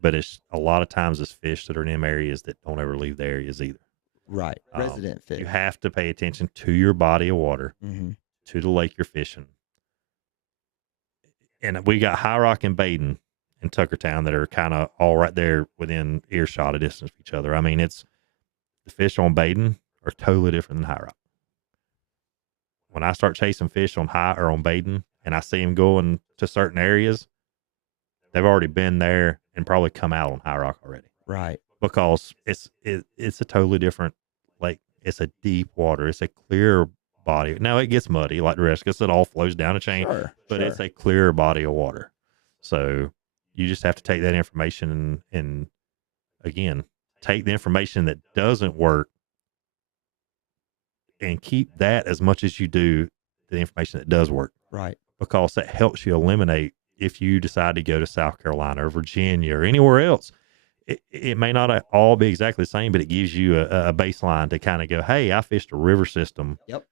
but it's a lot of times it's fish that are in them areas that don't ever leave the areas either. Right. Resident fish. You have to pay attention to your body of water, Mm-hmm. to the lake you're fishing. And we got High Rock and Baden in Tuckertown that are kind of all right there within earshot of distance of each other. I mean, it's the fish on Baden are totally different than High Rock. When I start chasing fish on High or on Baden and I see them going to certain areas, they've already been there and probably come out on High Rock already. Right. Because it's a totally different lake. It's a deep water. It's a clear body. Now it gets muddy like the rest because it all flows down a chain, but it's a clear body of water. So you just have to take that information and again, take the information that doesn't work and keep that as much as you do the information that does work. Right. Because that helps you eliminate if you decide to go to South Carolina or Virginia or anywhere else. It may not all be exactly the same, but it gives you a baseline to kind of go, hey, I fished a river system. Yep.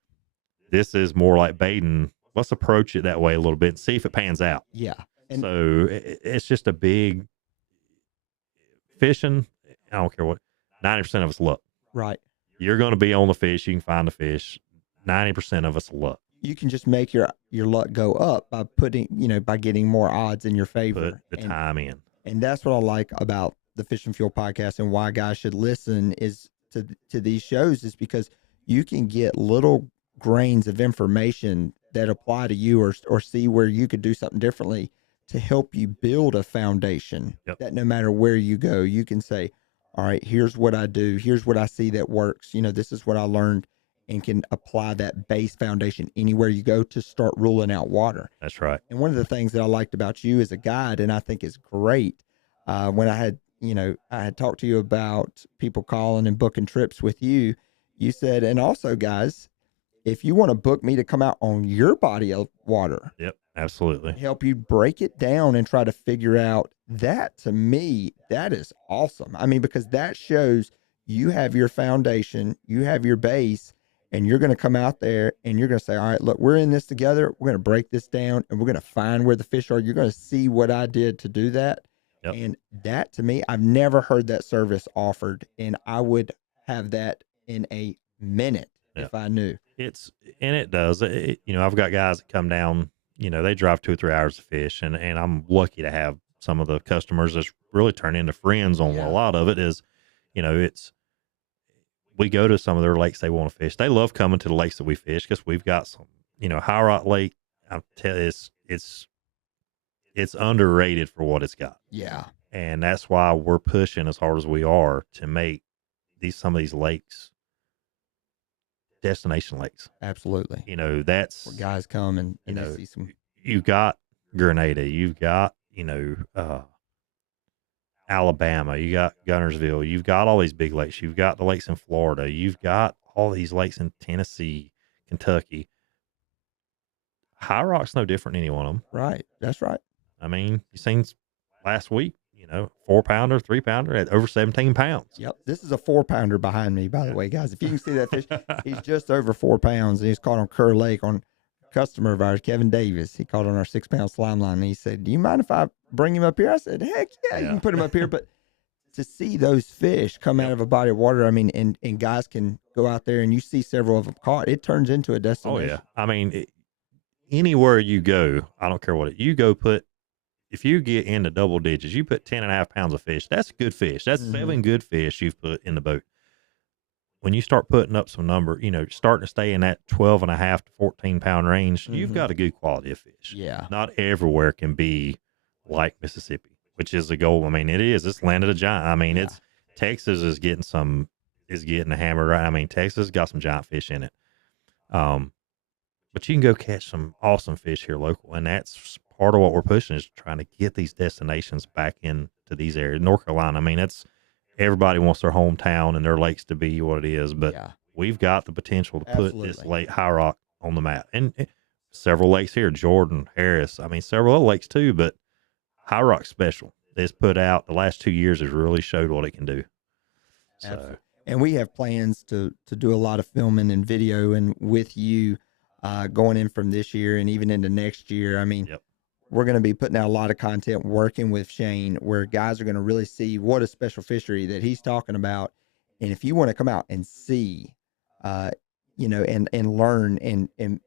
This is more like Baden. Let's approach it that way a little bit and see if it pans out. Yeah. And so it's just a big fishing. I don't care what, 90% of it's luck. Right. You're going to be on the fish. You can find the fish. 90% of it's luck. You can just make your luck go up by by getting more odds in your favor. Put the time in. And that's what I like about the Fish and Fuel podcast and why guys should listen is to these shows is because you can get little grains of information that apply to you or see where you could do something differently to help you build a foundation that no matter where you go, you can say, all right, here's what I do. Here's what I see that works. This is what I learned and can apply that base foundation anywhere you go to start ruling out water. That's right. And one of the things that I liked about you as a guide, and I think is great, when I had talked to you about people calling and booking trips with you, you said, and also guys, if you want to book me to come out on your body of water. Yep, absolutely. Help you break it down and try to figure out that, to me, that is awesome. I mean, because that shows you have your foundation, you have your base, and you're going to come out there and you're going to say, all right, look, we're in this together. We're going to break this down and we're going to find where the fish are. You're going to see what I did to do that. Yep. And that, to me, I've never heard that service offered, and I would have that in a minute if I knew. It does. I've got guys that come down, they drive 2 or 3 hours to fish, and I'm lucky to have some of the customers that's really turned into friends on a lot of it is, we go to some of their lakes they want to fish. They love coming to the lakes that we fish because we've got some, High Rock Lake. I tell you, it's underrated for what it's got. Yeah. And that's why we're pushing as hard as we are to make some of these lakes destination lakes. Absolutely. That's where guys come and they see some. You've got Grenada, you've got, Alabama, you got Gunnersville, you've got all these big lakes, you've got the lakes in Florida, you've got all these lakes in Tennessee, Kentucky. High Rock's no different than any one of them. Right. That's right. I mean, you seen last week, 4-pounder, 3-pounder at over 17 pounds. Yep. This is a 4-pounder behind me, by the way, guys. If you can see that fish, he's just over 4 pounds. And he's caught on Kerr Lake on a customer of ours, Kevin Davis. He caught on our 6-pound slime line. And he said, do you mind if I bring him up here? I said, heck yeah, you can put him up here. But to see those fish come out of a body of water, I mean, and guys can go out there and you see several of them caught, it turns into a destination. Oh, yeah. I mean, anywhere you go, I don't care what you go if you get into double digits, you put 10.5 pounds of fish. That's good fish. That's 7 good fish you've put in the boat. When you start putting up some number, starting to stay in that 12.5 to 14 pound range, you've got a good quality of fish. Yeah. Not everywhere can be like Mississippi, which is the goal. I mean, it is. It's landed a giant. I mean, Texas is getting a hammer, right? I mean, Texas got some giant fish in it. But you can go catch some awesome fish here local, and that's part of what we're pushing is trying to get these destinations back in to these areas. North Carolina, I mean, everybody wants their hometown and their lakes to be what it is, but Yeah, we've got the potential to put this absolutely. lake High Rock on the map, and several lakes here, Jordan, Harris. I mean, several other lakes too, but High Rock's special. It's put out the last 2 years has really showed what it can do. So, Absolutely. And we have plans to do a lot of filming and video, and with you going in from this year and even into next year. I mean, yep, we're going to be putting out a lot of content working with Shane, where guys are going to really see what a special fishery that he's talking about. And if you want to come out and see, uh, and learn and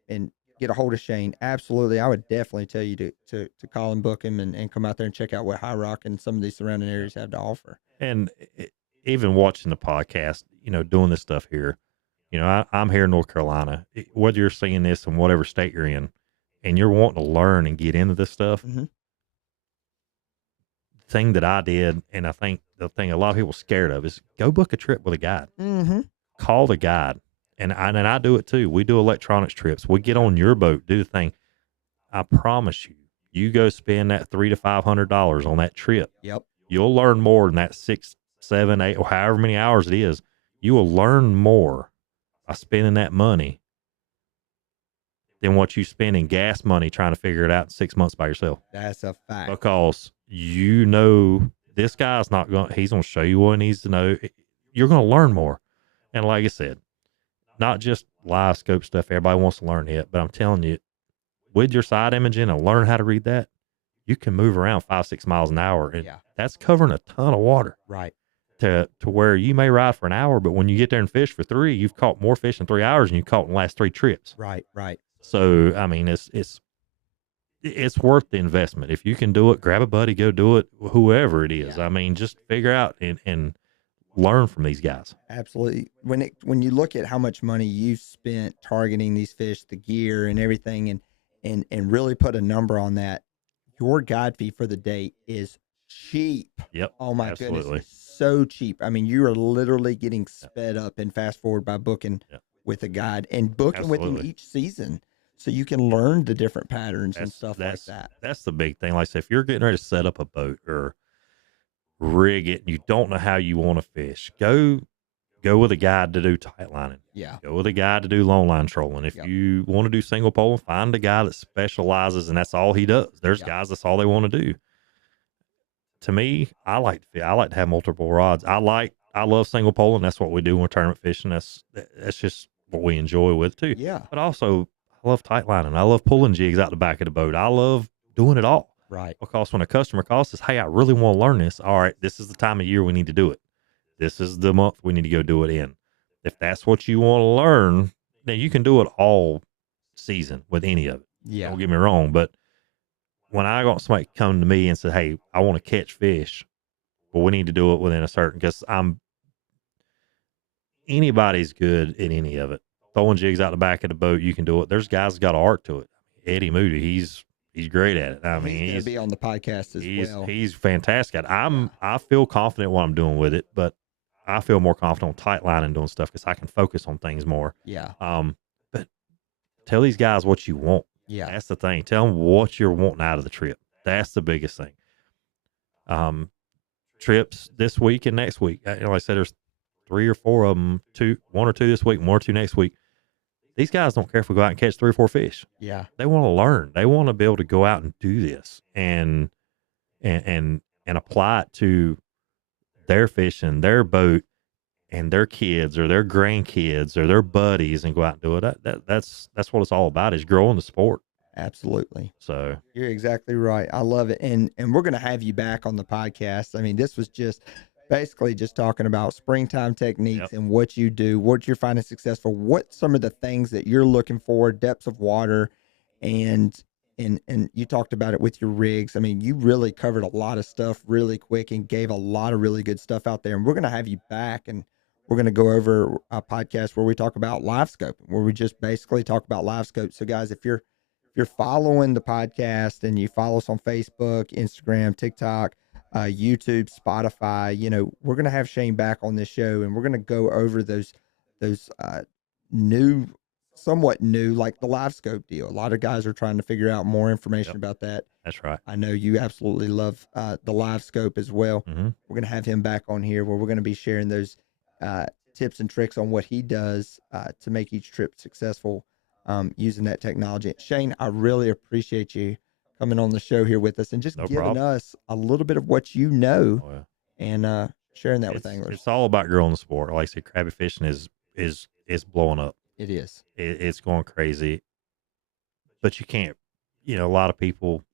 get a hold of Shane, absolutely, I would definitely tell you to call and book him and come out there and check out what High Rock and some of these surrounding areas have to offer. and even watching the podcast, doing this stuff here, I'm here in North Carolina. Whether you're seeing this in whatever state you're in, and you're wanting to learn and get into this stuff, Mm-hmm. thing that I did, and I think the thing a lot of people are scared of is go book a trip with a guide. Mm-hmm. Call the guide, and I do it too. We do electronics trips. We get on your boat, do the thing. I promise you, you go spend that $300 to $500 on that trip. Yep. You'll learn more than that 6, 7, 8, or however many hours it is. You will learn more by spending that money than what you spend in gas money trying to figure it out in 6 months by yourself. That's a fact. Because this guy's not going. He's going to show you what he needs to know. You're going to learn more. And like I said, not just live scope stuff. Everybody wants to learn it, but I'm telling you, with your side imaging and learn how to read that, you can move around 5, 6 miles an hour, and that's covering a ton of water. Right. To where you may ride for an hour, but when you get there and fish for 3, you've caught more fish in 3 hours than you caught in the last 3 trips. Right. Right. So I mean, it's worth the investment. If you can do it, grab a buddy, go do it. Whoever it is, Yeah. I mean, just figure out and learn from these guys. Absolutely. When you look at how much money you've spent targeting these fish, the gear and everything, and really put a number on that, your guide fee for the day is cheap. Yep. Oh my absolutely. goodness, it's so cheap. I mean, you are literally getting sped up and fast forward by booking with a guide and booking with him each season, so you can learn the different patterns and stuff like that. That's the big thing. Like I said, if you're getting ready to set up a boat or rig it and you don't know how you want to fish, go with a guide to do tightlining. Yeah. Go with a guide to do long line trolling. If you want to do single pole, find a guy that specializes and that's all he does. There's guys that's all they want to do. To me, I like to have multiple rods. I love single pole, and that's what we do when we're tournament fishing. That's just what we enjoy with too. Yeah. But also, I love tightlining. I love pulling jigs out the back of the boat. I love doing it all. Right. Because when a customer calls says, "Hey, I really want to learn this," all right, this is the time of year we need to do it. This is the month we need to go do it in. If that's what you want to learn, then you can do it all season with any of it. Yeah. Don't get me wrong, but when I got somebody come to me and said, "Hey, I want to catch fish," well, we need to do it within a certain, because anybody's good at any of it. Throwing jigs out the back of the boat, you can do it. There's guys that got an art to it. Eddie Moody, he's great at it. I mean, he's going to be on the podcast as well. He's fantastic. I feel confident what I'm doing with it, but I feel more confident on tightlining and doing stuff because I can focus on things more. Yeah. But tell these guys what you want. Yeah. That's the thing. Tell them what you're wanting out of the trip. That's the biggest thing. Trips this week and next week. Like I said, there's 3 or 4 of them. 1 or 2 this week, 1 or 2 next week. These guys don't care if we go out and catch 3 or 4 fish. Yeah. They want to learn. They want to be able to go out and do this and apply it to their fishing, their boat, and their kids or their grandkids or their buddies, and go out and do it. That's what it's all about, is growing the sport. Absolutely. So you're exactly right. I love it. And we're going to have you back on the podcast. I mean, this was just basically just talking about springtime techniques and what you do, what you're finding successful, what some of the things that you're looking for, depths of water, and you talked about it with your rigs. I mean, you really covered a lot of stuff really quick and gave a lot of really good stuff out there. And we're going to have you back, and we're going to go over a podcast where we talk about live scoping, where we just basically talk about live scope. So guys, if you're following the podcast and you follow us on Facebook, Instagram, TikTok, YouTube, Spotify, we're going to have Shane back on this show, and we're going to go over those somewhat new, like the live scope deal. A lot of guys are trying to figure out more information about that. That's right. I know you absolutely love the live scope as well. Mm-hmm. We're going to have him back on here where we're going to be sharing those tips and tricks on what he does to make each trip successful using that technology. Shane, I really appreciate you coming on the show here with us and just No giving problem. us a little bit of what you know Oh, yeah. and sharing that with anglers. It's all about growing the sport. Like I said, crappie fishing is blowing up. It is. It's going crazy. But you can't, a lot of people.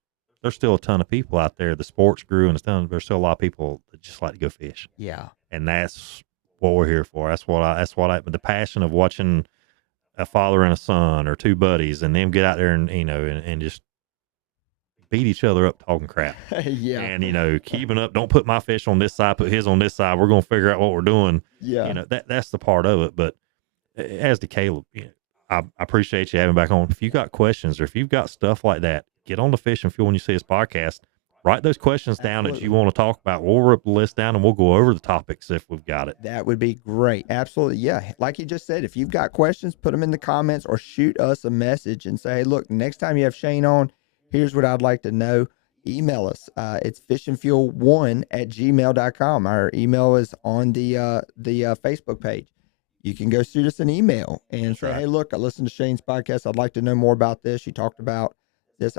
There's still a ton of people out there. The sports grew, and there's still a lot of people that just like to go fish. Yeah. And that's what we're here for. The passion of watching a father and a son or two buddies and them get out there and just beat each other up talking crap. Yeah. And, keeping up, don't put my fish on this side, put his on this side. We're going to figure out what we're doing. Yeah. That's the part of it. But as to Caleb, I appreciate you having me back on. If you got questions or if you've got stuff like that, get on the Fish and Fuel when you see this podcast. Write those questions down that you want to talk about. We'll rip the list down and we'll go over the topics if we've got it. That would be great. Absolutely. Yeah. Like you just said, if you've got questions, put them in the comments or shoot us a message and say, hey, look, next time you have Shane on, here's what I'd like to know. Email us. It's fishandfuel1@gmail.com. Our email is on the Facebook page. You can go shoot us an email and say, hey, look, I listened to Shane's podcast. I'd like to know more about this. You talked about this.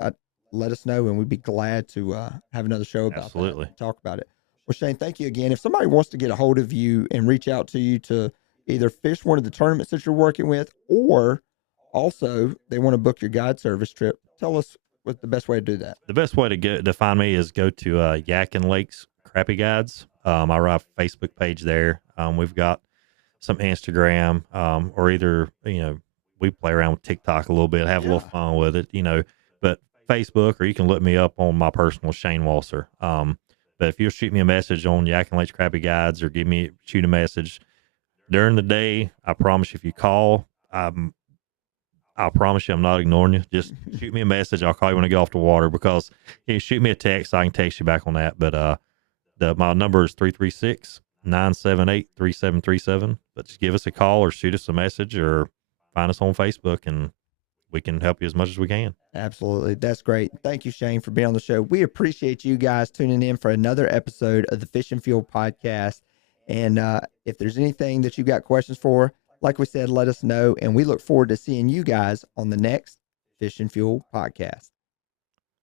Let us know, and we'd be glad to have another show about that. Talk about it. Well, Shane, thank you again. If somebody wants to get a hold of you and reach out to you to either fish one of the tournaments that you're working with, or also they want to book your guide service trip, tell us what the best way to do that. The best way to find me is go to Yakin Lakes Crappie Guides. I run a Facebook page there. We've got some Instagram, or either, we play around with TikTok a little bit, have a little fun with it, but Facebook, or you can look me up on my personal Shane Walser. But if you'll shoot me a message on Yakin Lakes Crappie Guides or shoot a message during the day, I promise you, if you call, I promise you I'm not ignoring you. Just shoot me a message. I'll call you when I get off the water, because if you shoot me a text, I can text you back on that. But my number is 336-978-3737. But just give us a call or shoot us a message or find us on Facebook, and we can help you as much as we can. Absolutely. That's great. Thank you, Shane, for being on the show. We appreciate you guys tuning in for another episode of the Fish and Fuel podcast. And if there's anything that you got questions for, like we said, let us know. And we look forward to seeing you guys on the next Fish and Fuel podcast.